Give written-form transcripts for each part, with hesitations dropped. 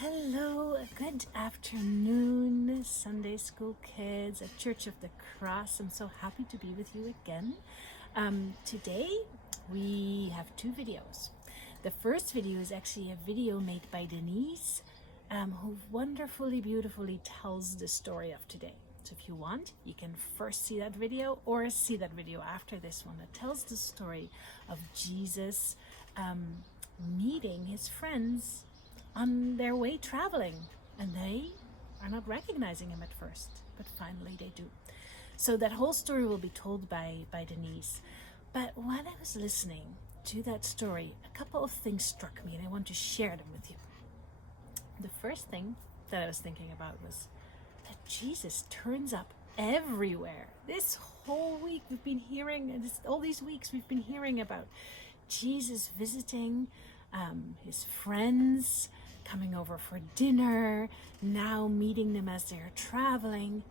Hello, good afternoon, Sunday school kids at Church of the Cross. I'm so happy to be with you again. Today we have two videos. The first video is actually a video made by Denise, who wonderfully, beautifully tells the story of today. So if you want, you can first see that video or see that video after this one that tells the story of Jesus meeting his friends on their way traveling, and they are not recognizing him at first, but finally they do. So that whole story will be told by Denise. But when I was listening to that story, a couple of things struck me and I want to share them with you. The first thing that I was thinking about was that Jesus turns up everywhere. This whole week we've been hearing, all these weeks we've been hearing about Jesus visiting his friends, coming over for dinner, now meeting them as they're traveling.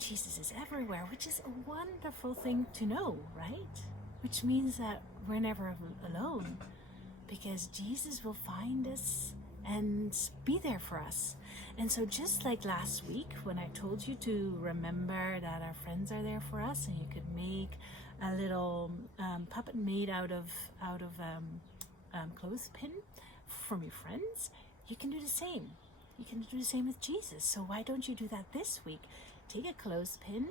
Jesus is everywhere, which is a wonderful thing to know, right? Which means that we're never alone, because Jesus will find us and be there for us. And so just like last week when I told you to remember that our friends are there for us, and you could make a little puppet made out of clothespin from your friends, you can do the same. You can do the same with Jesus. So why don't you do that this week? Take a clothespin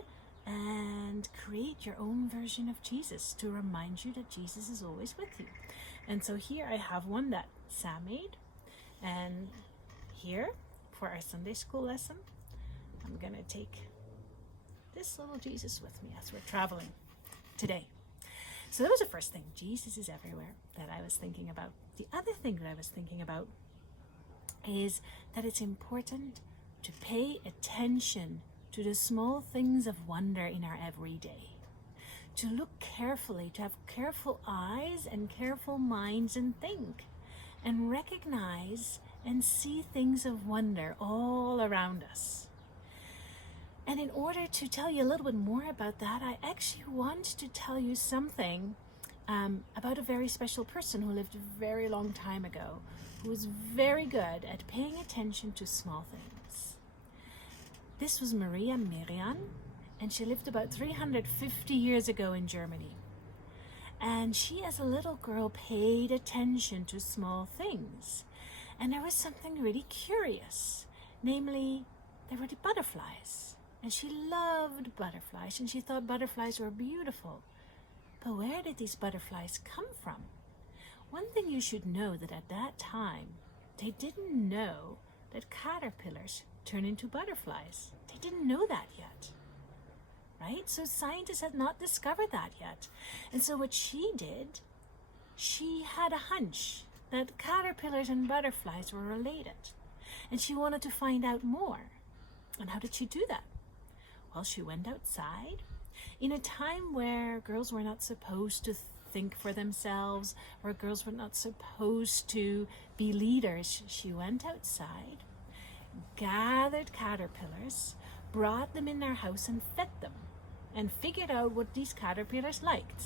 and create your own version of Jesus to remind you that Jesus is always with you. And so here I have one that Sam made, and here for our Sunday school lesson I'm gonna take this little Jesus with me as we're traveling today. So that was the first thing. Jesus is everywhere that I was thinking about. The other thing that I was thinking about is that it's important to pay attention to the small things of wonder in our everyday. To look carefully, to have careful eyes and careful minds and think and recognize and see things of wonder all around us. And in order to tell you a little bit more about that, I actually want to tell you something about a very special person who lived a very long time ago, who was very good at paying attention to small things. This was Maria Merian, and she lived about 350 years ago in Germany. And she, as a little girl, paid attention to small things. And there was something really curious, namely, there were the butterflies. And she loved butterflies, and she thought butterflies were beautiful. But where did these butterflies come from? One thing you should know, that at that time, they didn't know that caterpillars turn into butterflies. They didn't know that yet, right? So scientists had not discovered that yet. And so what she did, she had a hunch that caterpillars and butterflies were related. And she wanted to find out more. And how did she do that? Well, she went outside in a time where girls were not supposed to think for themselves, where girls were not supposed to be leaders. She went outside, gathered caterpillars, brought them in their house and fed them, and figured out what these caterpillars liked,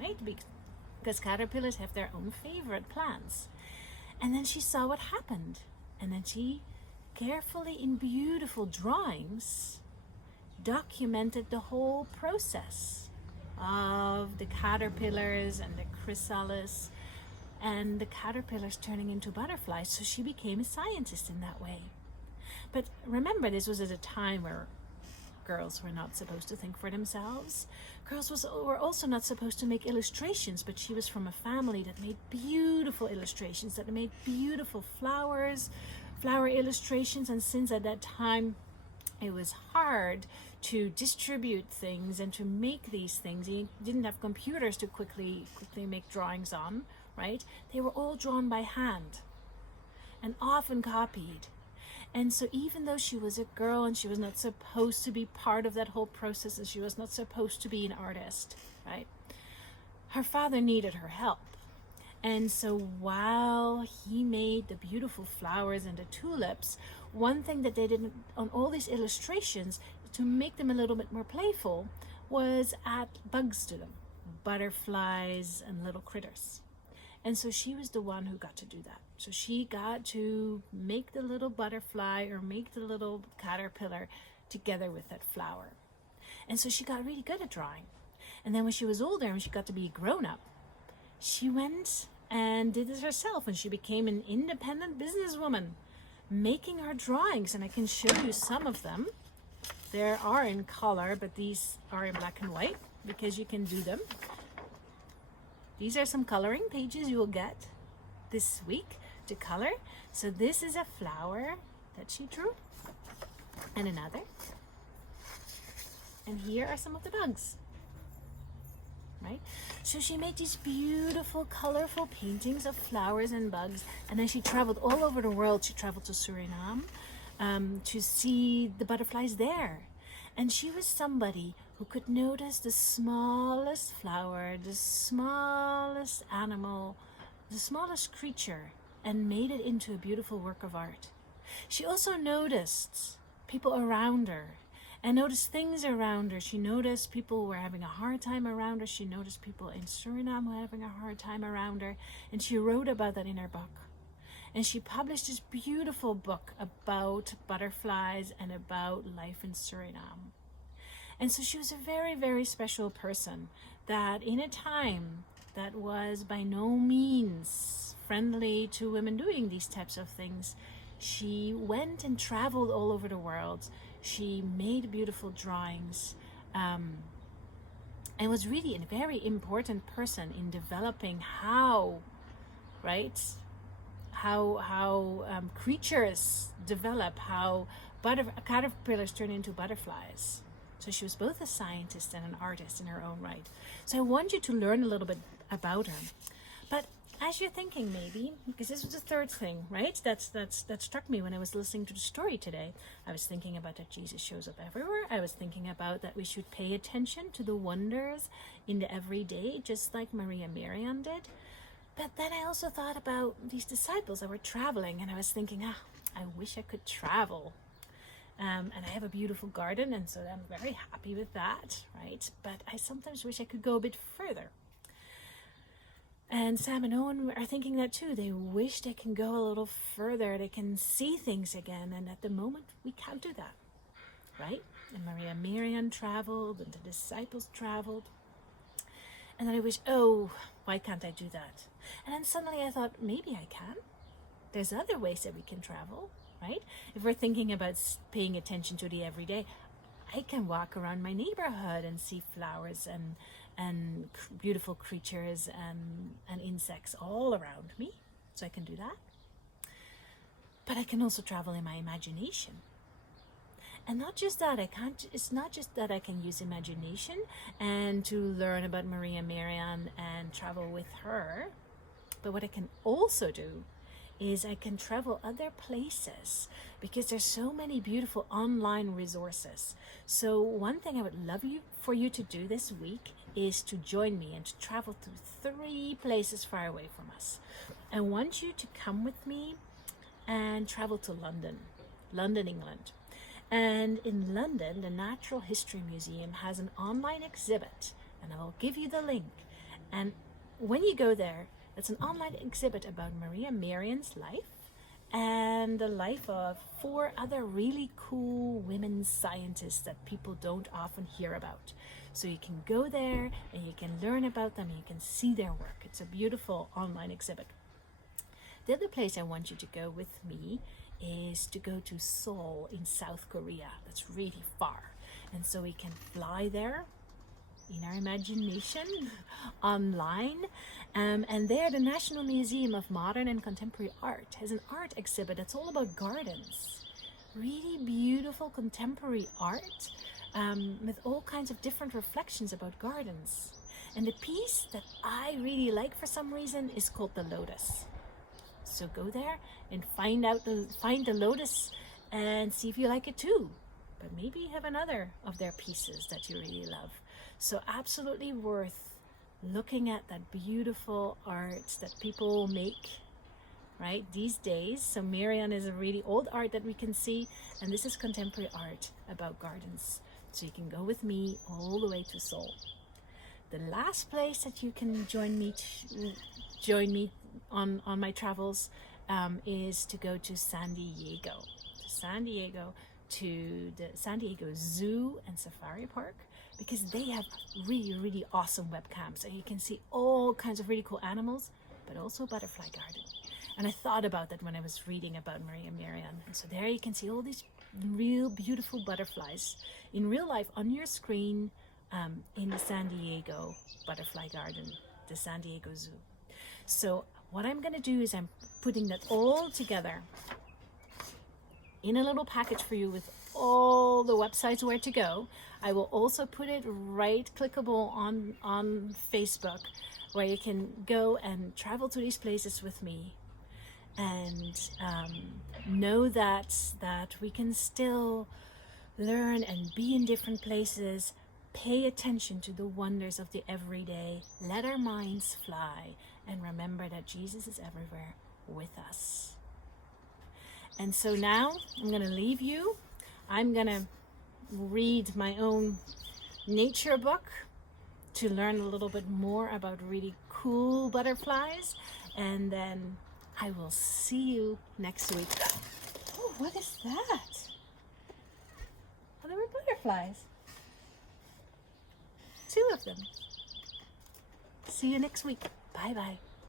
right? Because caterpillars have their own favorite plants. And then she saw what happened. And then she carefully, in beautiful drawings, documented the whole process of the caterpillars and the chrysalis and the caterpillars turning into butterflies. So she became a scientist in that way. But remember, this was at a time where girls were not supposed to think for themselves. Girls were also not supposed to make illustrations, but she was from a family that made beautiful illustrations, that made beautiful flower illustrations. And since at that time it was hard to distribute things and to make these things, you didn't have computers to quickly make drawings on, right? They were all drawn by hand and often copied. And so even though she was a girl and she was not supposed to be part of that whole process, and she was not supposed to be an artist, right? Her father needed her help. And so while he made the beautiful flowers and the tulips, one thing that they did on all these illustrations to make them a little bit more playful was add bugs to them, butterflies and little critters. And so she was the one who got to do that. So she got to make the little butterfly or make the little caterpillar together with that flower. And so she got really good at drawing. And then when she was older and she got to be a grown-up, she went and did this herself, and she became an independent businesswoman, making her drawings. And I can show you some of them. There are in color, but these are in black and white because you can do them. These are some coloring pages you will get this week to color. So this is a flower that she drew, and another. And here are some of the bugs, right? So she made these beautiful, colorful paintings of flowers and bugs. And then she traveled all over the world. She traveled to Suriname to see the butterflies there. And she was somebody who could notice the smallest flower, the smallest animal, the smallest creature, and made it into a beautiful work of art. She also noticed people around her and noticed things around her. She noticed people were having a hard time around her. She noticed people in Suriname were having a hard time around her. And she wrote about that in her book. And she published this beautiful book about butterflies and about life in Suriname. And so she was a very, very special person that in a time that was by no means friendly to women doing these types of things, she went and traveled all over the world. She made beautiful drawings and was really a very important person in developing how creatures develop, how caterpillars turn into butterflies. So she was both a scientist and an artist in her own right. So I want you to learn a little bit about her. But as you're thinking, maybe, because this was the third thing, right? That struck me when I was listening to the story today. I was thinking about that Jesus shows up everywhere. I was thinking about that we should pay attention to the wonders in the everyday, just like Maria Merian did. But then I also thought about these disciples that were traveling, and I was thinking, I wish I could travel. And I have a beautiful garden, and so I'm very happy with that, right? But I sometimes wish I could go a bit further. And Sam and Owen are thinking that too. They wish they can go a little further. They can see things again. And at the moment, we can't do that, right? And Maria Merian traveled, and the disciples traveled. And then I wish, why can't I do that? And then suddenly I thought, maybe I can. There's other ways that we can travel, right? If we're thinking about paying attention to the everyday, I can walk around my neighborhood and see flowers and beautiful creatures and insects all around me. So I can do that. But I can also travel in my imagination. And not just that, it's not just that I can use imagination and to learn about Maria Merian and travel with her, but what I can also do is I can travel other places because there's so many beautiful online resources. So one thing I would love for you to do this week is to join me and to travel to 3 places far away from us. I want you to come with me and travel to London, England. And in London, the Natural History Museum has an online exhibit, and I will give you the link. And when you go there, it's an online exhibit about Maria Merian's life and the life of 4 other really cool women scientists that people don't often hear about. So you can go there and you can learn about them and you can see their work. It's a beautiful online exhibit. The other place I want you to go with me is to go to Seoul in South Korea. That's really far. And so we can fly there in our imagination online. And there, the National Museum of Modern and Contemporary Art has an art exhibit that's all about gardens. Really beautiful contemporary art with all kinds of different reflections about gardens. And the piece that I really like for some reason is called The Lotus. So go there and find the lotus and see if you like it too. But maybe you have another of their pieces that you really love. So absolutely worth looking at that beautiful art that people make, right, these days. So Merian is a really old art that we can see, and this is contemporary art about gardens. So you can go with me all the way to Seoul. The last place that you can join me on my travels is to go to San Diego. To the San Diego Zoo and Safari Park, because they have really, really awesome webcams, and you can see all kinds of really cool animals, but also butterfly garden. And I thought about that when I was reading about Maria Merian. And so there you can see all these real beautiful butterflies in real life on your screen, in the San Diego Butterfly Garden, the San Diego Zoo. So what I'm going to do is I'm putting that all together in a little package for you with all the websites where to go. I will also put it right clickable on Facebook, where you can go and travel to these places with me, and know that we can still learn and be in different places. Pay attention to the wonders of the everyday. Let our minds fly, and remember that Jesus is everywhere with us. And so now I'm going to leave you. I'm going to read my own nature book to learn a little bit more about really cool butterflies. And then I will see you next week. Oh, what is that? Oh, there were butterflies. 2 of them. See you next week. Bye-bye.